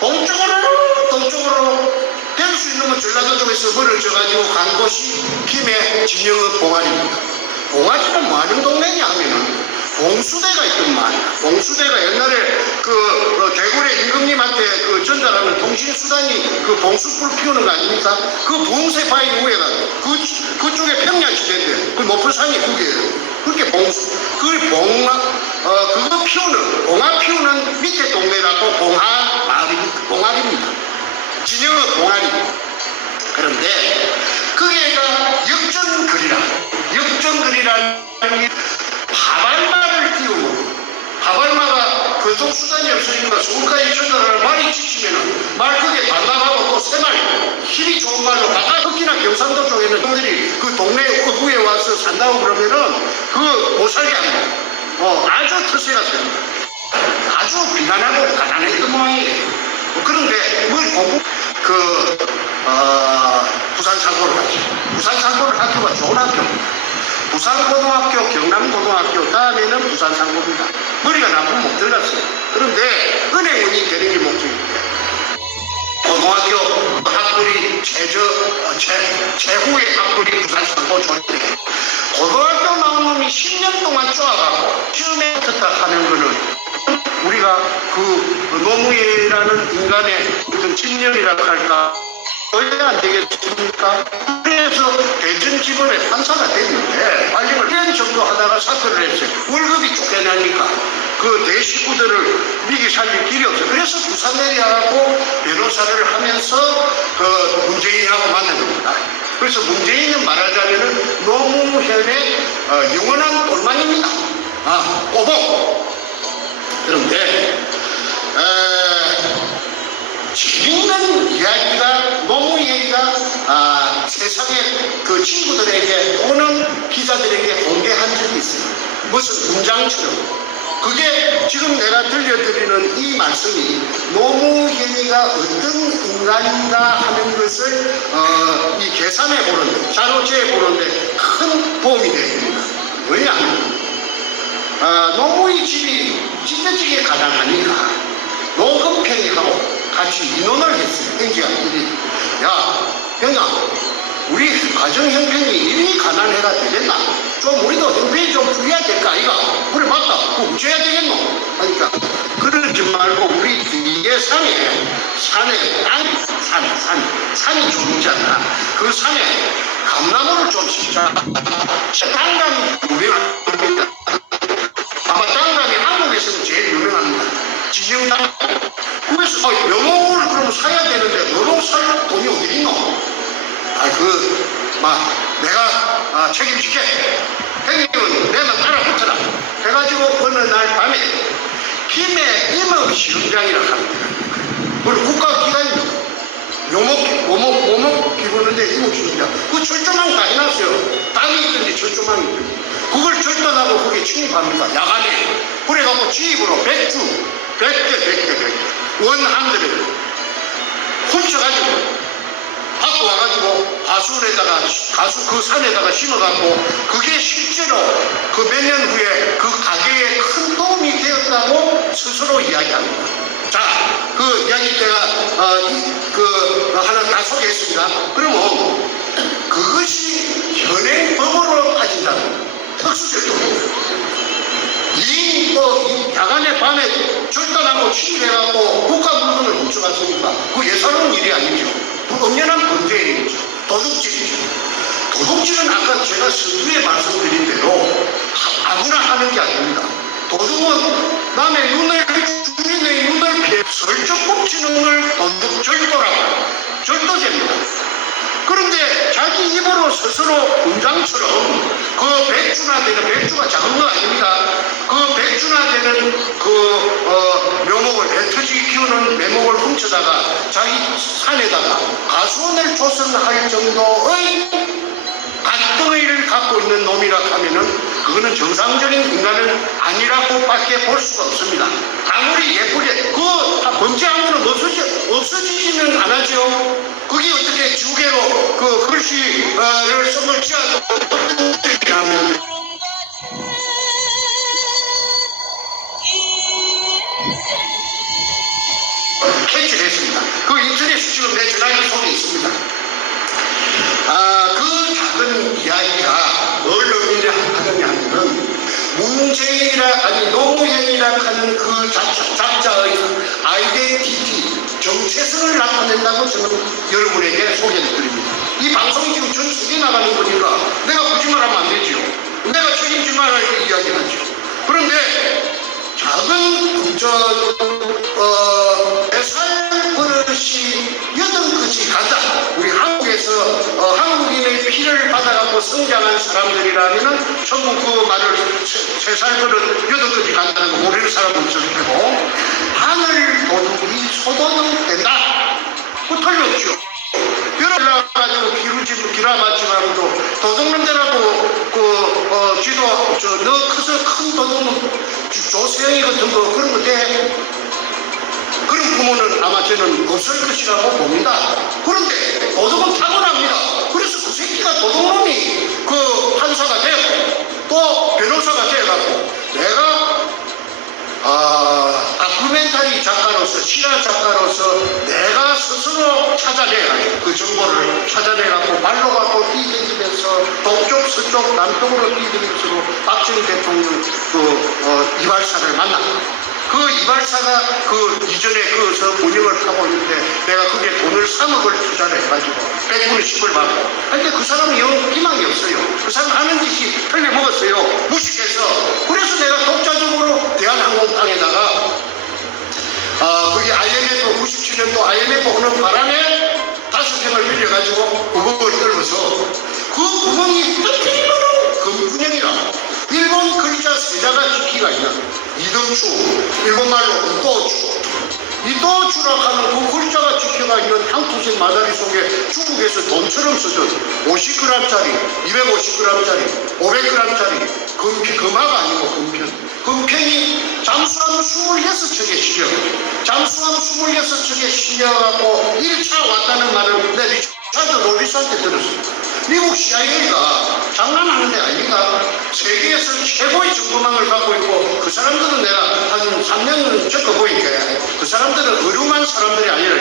동쪽으로 될 수 있는 건 전라도 쪽에서 물을 져가지고 간 곳이 김해 진영읍 봉화리입니다. 봉화리는 뭐 하는 동네냐 하면은 봉수대가 있던 말이야. 봉수대가 옛날에 대구의 임금님한테 전달하는 통신수단이 봉수불 피우는 거 아닙니까? 그 부흥새 바위 위에가 그쪽에 평야지대인데 그 높은 산이 그게예요. 그렇게 그거 피우는 봉화 피우는 밑에 동네라고 봉화리입니다. 진영은 봉화리. 그런데 그게가 역전거리라는 게 파발마를 띄우고 파발마가 교통수단이 없으니까 서울까지 전달하는 말이 지치면은 말 그게 반납하고 또 새 말 힘이 좋은 말로 바깥 특히나 경상도 쪽에는 형들이 그 동네 구에 와서 산다고 그러면은 못 살게 합니다. 아주 터세가 셉니다. 아주 비난하고 가난했던 모양이에요. 그런데 뭘 보고 부산상고를 하죠. 부산상고를 학교가 좋은 학교입니다. 부산고등학교, 경남고등학교, 다음에는 부산상고입니다. 머리가 나쁘면 못 들어갔어요. 그런데 은행원이 되는 게 목적인데 고등학교 학벌이 최후의 학벌이 부산상고 좋은데 고등학교 나온 놈이 10년 동안 쪼아가고 처음에 듣다 하는 거는 우리가 노무현이라는 인간의 어떤 집념이라고 할까 왜 안 되겠습니까? 그래서 대전지법에 판사가 됐는데 관리를 1년 정도 하다가 사퇴를 했어요. 월급이 쫓겨나니까 그 대식구들을 미기 살릴 길이 없어요. 그래서 부산 내려가고 변호사를 하면서 문재인하고 만난 겁니다. 그래서 문재인은 말하자면은 노무현의 영원한 똘망입니다. 오복. 그런데 재밌는 이야기가 노무현이가 세상의 그 친구들에게 또는 기자들에게 공개한 적이 있어요. 무슨 문장처럼. 그게 지금 내가 들려드리는 이 말씀이 노무현이가 어떤 인간인가 하는 것을 이 계산해 보는데 자료재해 보는데 큰 도움이 됩니다. 왜냐하면 노무현 집이 찌개찌개 가난하니까 노금평이하고 같이 인원을 했어요. 행지한들이 야 형아 우리 가정 형편이 이리 가난해가 되겠나? 좀 우리도 형편이 좀 풀려야 될까 아이가? 그래 맞다. 그거 어째야 되겠노? 하니까 그러지 말고 우리 뒤에 산이 좀 있잖아. 그 산에 감나무를 좀 심자. 땅감이 유명합니다. 아마 땅감이 한국에서는 제일 유명합니다. 지정땅. 그래서 묘목을 그럼 사야 되는데 묘목 살 돈이 어디 있노? 내가 책임질게. 형님은 내가 따라 붙어라. 해가지고 어느 날 밤에 김해 임업시험장이라고 합니다. 그리고 국가기관입니다. 묘목 기부는데 임업시험장. 그 철조망 다 해놨어요. 땅이 있든지 철조망이 있든지. 그걸 절단하고 거기에 침입합니다. 야간에. 그래갖고 지입으로 100개. 원한들을 훔쳐가지고 갖고 와가지고 가수 그 산에다가 심어갖고 그게 실제로 그 몇 년 후에 그 가게에 큰 도움이 되었다고 스스로 이야기합니다. 자, 그 이야기 제가 하나 다 소개했습니다. 그러면 그것이 현행법으로 따진다는 특수절도. 이 야간에 밤에 절단하고 침입해갖고 국가 물건을 훔쳐갔으니까 그 예사로운 일이 아니죠. 그 엄연한 범죄이죠. 도둑질이죠. 도둑질은 아까 제가 서두에 말씀드린 대로 아무나 하는 게 도둑이 아닙니다. 도둑은 남의 눈을, 주민의 눈을 피해 슬쩍 훔치는 걸 도둑 절도라고 합니다. 절도죄입니다. 그런데 자기 입으로 스스로 공장처럼 그 백주나 되는, 백주가 작은 거 아닙니다. 그 백주나 되는 그 묘목을, 배터지 키우는 묘목을 훔쳐다가 자기 산에다가 가수원을 조성할 정도의 가덩이를 갖고 있는 놈이라 하면은 그거는 정상적인 인간은 아니라고 밖에 볼 수가 없습니다. 아무리 예쁘게 그 번제한 거는 없어지지는 않았죠. 그게 어떻게 주계로 그 글씨를 선물 지어도 하면 캐치를 했습니다. 그 인터넷이 지금 내 전화기 속에 있습니다. 그 작은 이야기가 뭘 의미하느냐 하면은 노무현이라 하는 그 작자의 아이덴티티, 정체성을 나타낸다고 저는 여러분에게 소개를 드립니다. 이 방송이 지금 전 세계 나가는 거니까 내가 거짓말하면 안 되지요. 내가 책임질 만할 이야기하죠. 그런데 작은 뱃살 버릇이 여든까지 간다. 우리 한국에서 한국인의 피를 받아갖고 성장한 사람들이라면 전부 그 말을 세살 버릇 여든까지 간다는 거 모르는 사람은 없을 테고, 하늘 도둑이 소도둑 된다. 그 틀렸죠. 열어가지고 기라봤지만도 도둑놈들하고 지도 너 커서 큰 도둑은 조세영이 같은 거 그런 거 돼. 그런 부모는 아마 저는 없을 것이라고 봅니다. 그런데 도둑은 타고납니다. 그래서 그 새끼가 도둑놈이 그 판사가 되고 또 변호사가 돼갖고 내가 다큐멘터리 작가로서, 실화 작가로서 내가 스스로 찾아내야 해요. 그 정보를 찾아내갖고 발로 갖고 뛰다니면서 동쪽, 서쪽, 남쪽으로 뛰다니면서 박정희 대통령 그 이발사를 만났고, 그 이발사가 그 이전에 그서 운영을 하고 있는데 내가 그게 돈을 3억을 투자를 해가지고 100분의 10을 받고, 근데 그 사람은 영 희망이 없어요. 그 사람 하는 짓이 틀려먹었어요. 무식해서. 그래서 내가 독자적으로 대한항공땅에다가 그게 IMF 97년도 IMF 오는 바람에 5평을 빌려가지고 구멍을 뚫어서 그 구멍이 뚫리면은 금분형이라. 일본 글자 세자가 지키가 있나? 이등추, 일본말로 이도추. 이도추라 하는 그 글자가 지켜가 있는 향토색 마다리 속에 중국에서 돈처럼 쓰던 50g짜리, 250g짜리, 500g짜리 금화가 아니고 금편. 금편이 잠수함 26척에 실려. 잠수함 26척에 실려갖고 1차 왔다는 말을 내 리차드 로비스한테 들었습니다. 미국 CIA가 장난하는 데 아닙니다. 세계에서 최고의 정보망을 갖고 있고, 그 사람들은 내가 한 3년은 겪어보니까 그 사람들은 의료만 사람들이 아니라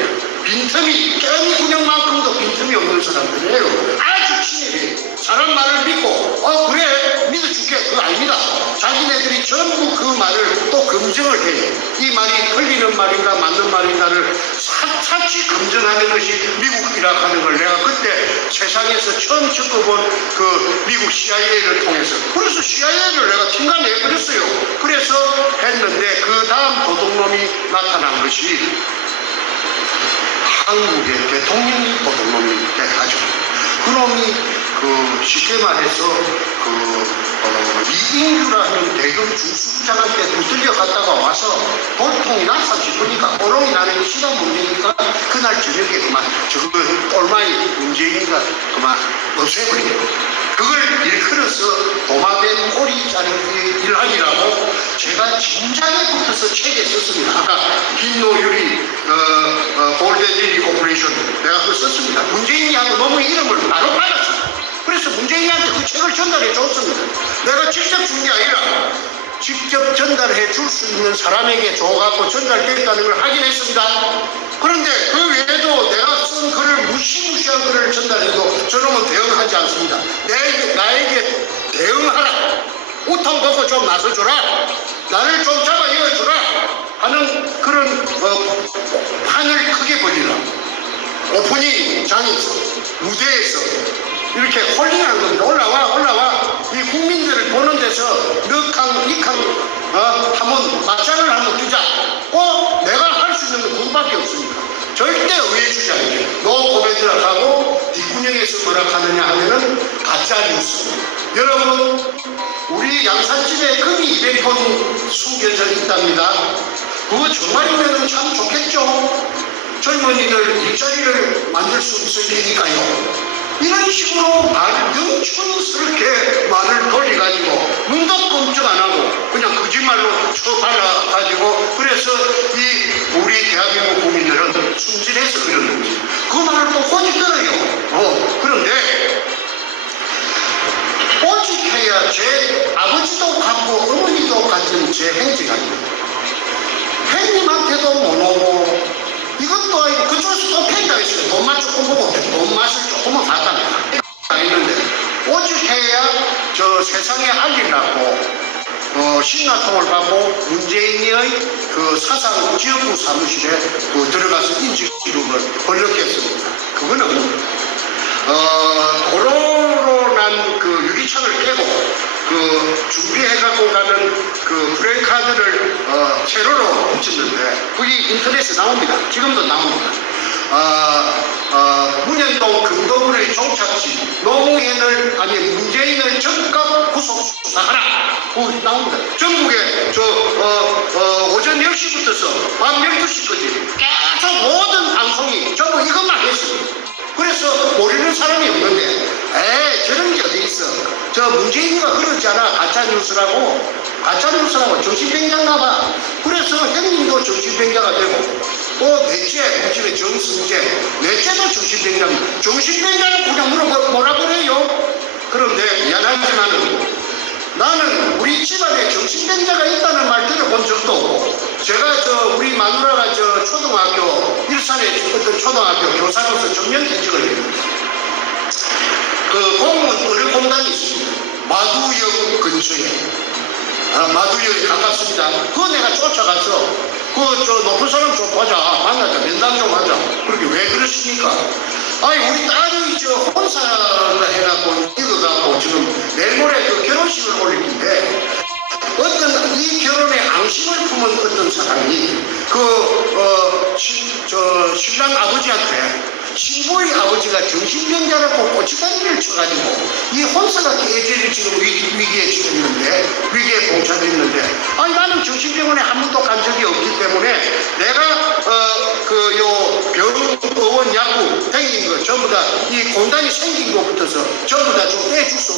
빈틈이, 깨미 군형만큼도 빈틈이 없는 사람들이에요. 아주 친밀해요. 사람 말을 믿고 그래 믿어줄게, 그거 아닙니다. 자기네들이 전부 그 말을 또 검증을 해요. 이 말이 틀리는 말인가 맞는 말인가를 샅샅이 검증하는 것이 미국이라 하는 걸 내가 그때 세상에서 처음 겪어본 그 미국 CIA를 통해서, 그래서 CIA를 내가 팅가내버렸어요. 그래서 했는데 그 다음 도둑놈이 나타난 것이 한국의 대통령이 도둑놈이 돼가지고, 그놈이 그 쉽게 말해서 이인규라는 대검 중수부장한테 붙들려 갔다가 와서 돌통이나 30분이니까 꼬롱이 나는 시간 문제니까 그날 저녁에 그만 저거 똘마이 문재인이가 그만 없애버리고, 그걸 일컬어서 도마뱀 꼬리 자르기 일환이라고 제가 진작에 붙어서 책에 썼습니다. 아까 김노유리 골든리리 오퍼레이션 내가 그거 썼습니다. 문재인이하고 너무 이름을 바로 받았습니다. 그래서 문재인한테 그 책을 전달해 줬습니다. 내가 직접 준 게 아니라 직접 전달해 줄 수 있는 사람에게 줘갖고 전달됐다는 걸 확인했습니다. 그런데 그 외에도 내가 쓴 글을 무시무시한 글을 전달해도 저놈은 대응하지 않습니다. 나에게 대응하라. 우통 벗고 좀 나서줘라. 나를 좀 잡아 이어주라 하는 그런 판을 크게 벌이라고. 오프닝장에서, 무대에서 이렇게 홀링하는 겁니다. 올라와. 이 국민들을 보는 데서 넉항, 이항 한번 맞짱을 한번 뜨자. 내가 할 수 있는 건 그것밖에 없습니다. 절대 의회 주장이죠. 노 코멘트를 하고 뒷구녕에서 뭐라 하느냐 하면은 가짜 뉴스. 여러분, 우리 양산집에 금이 200톤 숨겨져 있답니다. 그거 정말이면 참 좋겠죠. 젊은이들 일자리를 만들 수 있을 테니까요. 이런 식으로 영촌스럽게 말을 돌려가지고 눈도 꼼짝 안 하고 그냥 거짓말로 쳐발라가지고 그래서 이 우리 대한민국 국민들은 순진해서 그런 거지. 그 말을 또 꼬집더라요. 그런데 오직해야 제 아버지도 같고 어머니도 같은 제 행제가 있습니다. 행님한테도 못 오고 이것도 아니고 그쪽에서 또 팬다 있어요. 돈만 조금 보고 돈 맛을 조금은 봤답니다. 있는데 오직해야 저 세상에 알리려고 신나통을 하고 문재인의 그 사상 지역구 사무실에 들어가서 인지기록을 번역했습니다. 그거는 도로로 난 그 유리창을 깨고 준비해갖고 가는 그 브레이크카드를 세로로 붙였는데 그게 인터넷에 나옵니다. 지금도 나옵니다. 문현동 금도구의 종착지 노무현을 아니 문재인을 즉각 구속 수사하라. 그거 나옵니다. 전국에 오전 10시부터서 밤 12시까지 계속 모든 방송이 전부 이것만 했습니다. 그래서 모르는 사람이 없는데 저런 게 어디 있어. 저 문재인이가 그러잖아. 가짜뉴스라고 정신병자인가 봐. 그래서 형님도 정신병자가 되고 넷째 우리 집에 정승재 넷째도 정신병자입니다. 정신병자는 그냥 뭐라 그래요. 그런데 미안하지만은 나는 우리 집안에 정신병자가 있다는 말 들어본 적도 없고 제가 우리 마누라가 초등학교 일산에 어떤 초등학교 교사로서 정년퇴직을 했는데 그 공무원 의료공단이 있습니다. 마두역 근처에 마두역에 가깝습니다. 그거 내가 쫓아가서 높은 사람 좀 보자 만나자 면담 좀 하자. 그렇게 왜 그러십니까? 아니 우리 딸이 혼사를 해갖고 이거 갖고 지금 내일 모레 결혼식을 올리는데 어떤 이 결혼에 앙심을 품은 어떤 사람이 신랑 아버지한테 신부의 아버지가 정신병자라고 고치다리를 쳐가지고 이 혼사가 깨질 지금 위기에 있는데 위기에 봉착했는데 아니 나는 정신병원에 한 번도 간 적이 없기 때문에 내가 병의원 약국 생긴 거 전부 다 이 공단이 생긴 것부터서 전부 다 좀 떼줄 수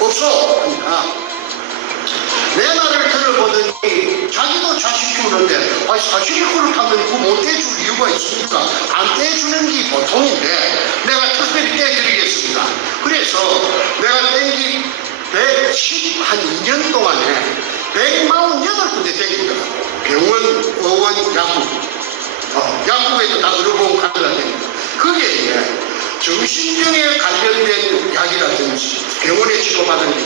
없어. 그러니까 내 말을 들어보더니 자기도 자식 키우는데 자식이 그렇다면 그 못 떼줄 이유가 있습니까? 안 떼주는 게 보통인데 내가 특별히 떼드리겠습니다. 그래서 내가 땡기 110한 2년 동안에 148군데 땡깁니다. 병원, 의원, 약국 약국에도 다 의료보험 카드가 됩니다. 그게 정신병에 관련된 약이라든지 병원에 치료받은 게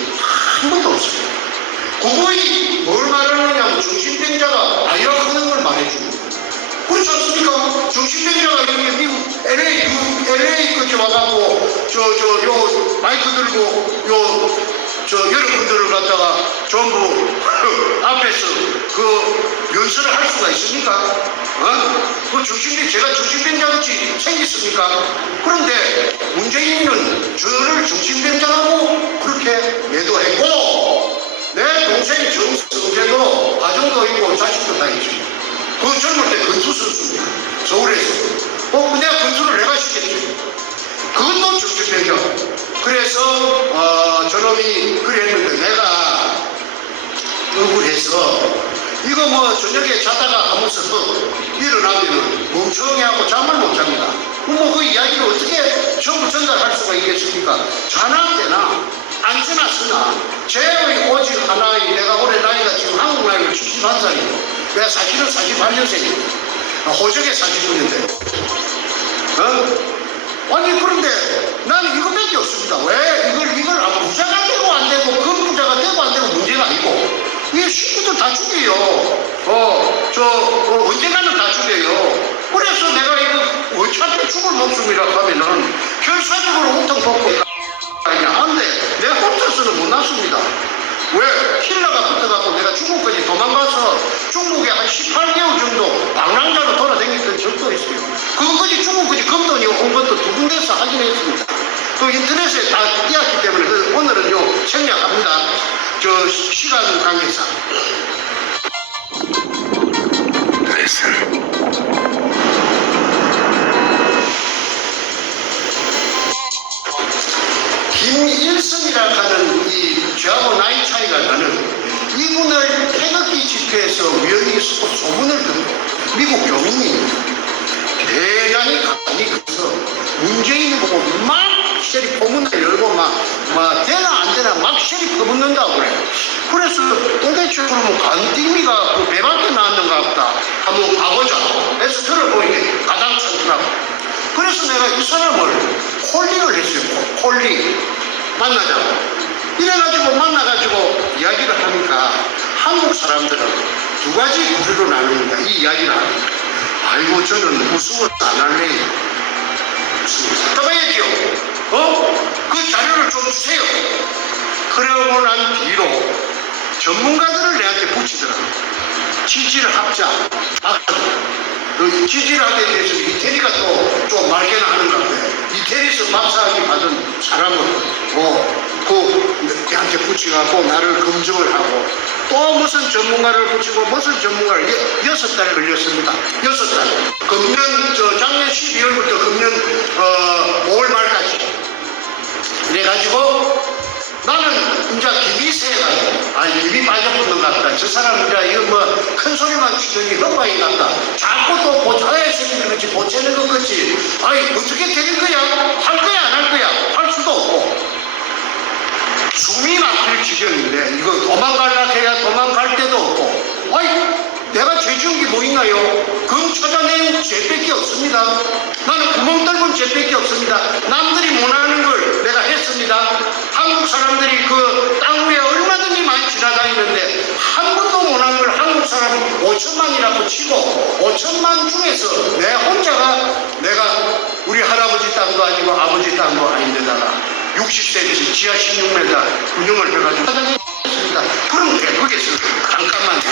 한 번도 없습니다. 그거이 뭘 말하느냐면 정신병자가 아니라고 하는 걸 말해줍니다. 그렇지 않습니까? 정신병자가 여기 미국 LA까지 와갖고 요 마이크 들고 여러분들을 갖다가 전부 앞에서 연설을 할 수가 있습니까? 제가 정신병자같이 생겼습니까? 그런데 문재인은 저를 정신병자라고 그렇게 매도했고 내 동생 정승재도 가정도 있고 자식도 다 있죠. 그 젊을 때 건투 선수입니다. 서울에서. 내가 건투를 내가 시켰지. 그것도 정신병자. 그래서 저놈이 그랬는데 내가 억울해서 이거 저녁에 자다가 하면서 일어나면 멍청해하고 잠을 못 잡니다. 그 이야기를 어떻게 전부 전달할 수가 있겠습니까? 자나 깨나 앉으나 서나 제의 오직 하나의 내가 올해 나이가 지금 한국 나이가 71살이고 내가 사실은 48년생입니다. 호적에 49년대. 아니 그런데 나는 이것밖에 없습니다. 왜 이걸 부자가 되고 안 되고 금부자가 되고 안 되고 문제가 아니고 이 식구들 다 죽여요. 언젠가는 다 죽여요. 그래서 내가 이거 어차피 죽을 목숨이라 하면은 결사적으로 혼통 벗고 아니야. 안돼. 내가 혼자서는 못 났습니다. 왜? 킬러가 붙어갖고 내가 중국까지 도망가서 중국에 한 18개월 정도 방랑자로 돌아다녔던 적도 있어요. 그것까지 중국까지 검돈이 온 것도 두 군데서 확인했습니다. 그 인터넷에 다 띄었기 때문에 오늘은요 생략합니다. 저 시간 관계상. 레슨. 김일성이라 하는 이 저하고 나이 차이가 나는 이분을 태극기 집회에서 우연히 소문을 듣고 미국 교민이 대단히 가만히 가서 문재인 보고 막 쉐리 포문을 열고 막 되나 안 되나 막 쉐리 퍼붓는다고 그래요. 그래서 도대체 그러면 간띵미가 그 배밖에 나왔는가 보다 한번 가보자 해서 들어보니까 가장 참더라고. 그래서 내가 이 사람을 콜링을 했어요. 콜링 만나자고. 이래가지고 만나가지고 이야기를 하니까 한국 사람들은 두 가지 부류로 나눕니다. 이 이야기를 하니까 아이고 저는 무서워서 안 할래요. 답해야지요. 그 자료를 좀 주세요. 그러고 난 뒤로 전문가들을 내한테 붙이더라고. 지질학자, 그 지질학에 대해서 이태리가 또 좀 말개나 하는 것 같아. 이태리에서 박사학위 받은 사람은 내한테 붙여갖고 나를 검증을 하고 또 무슨 전문가를 붙이고 무슨 전문가를 6달 걸렸습니다. 6달. 작년 12월부터 금년 5월 말까지. 그래가지고 나는 이제 김이 새가지고 김이 빠져붙는 것 같다. 저 사람 이제 이거 뭐 큰 소리만 치더니 헛바인 것 같다. 자꾸 또 보자야 새끼들 같이 보채는 것 같지. 어떻게 되는 거야? 할 거야 안 할 거야? 할 수도 없고. 숨이 막힐 지경인데 이거 도망갈라 해야 도망갈 데도 없고. 내가 죄 지은 게 뭐 있나요? 검 찾아낸 죄밖에 없습니다. 나는 구멍 뚫은 죄밖에 없습니다. 남들이 못하는 걸 내가 했습니다. 한국 사람들이 그 땅 위에 얼마든지 많이 지나다니는데 한 번도 못한 걸 한국 사람 5천만이라고 치고 5천만 중에서 내 혼자가 내가 우리 할아버지 땅도 아니고 아버지 땅도 아닌데다가 60cm 지하 16m 군용을 해가지고 찾아냈습니다. 그럼 돼. 거기서 잠깐만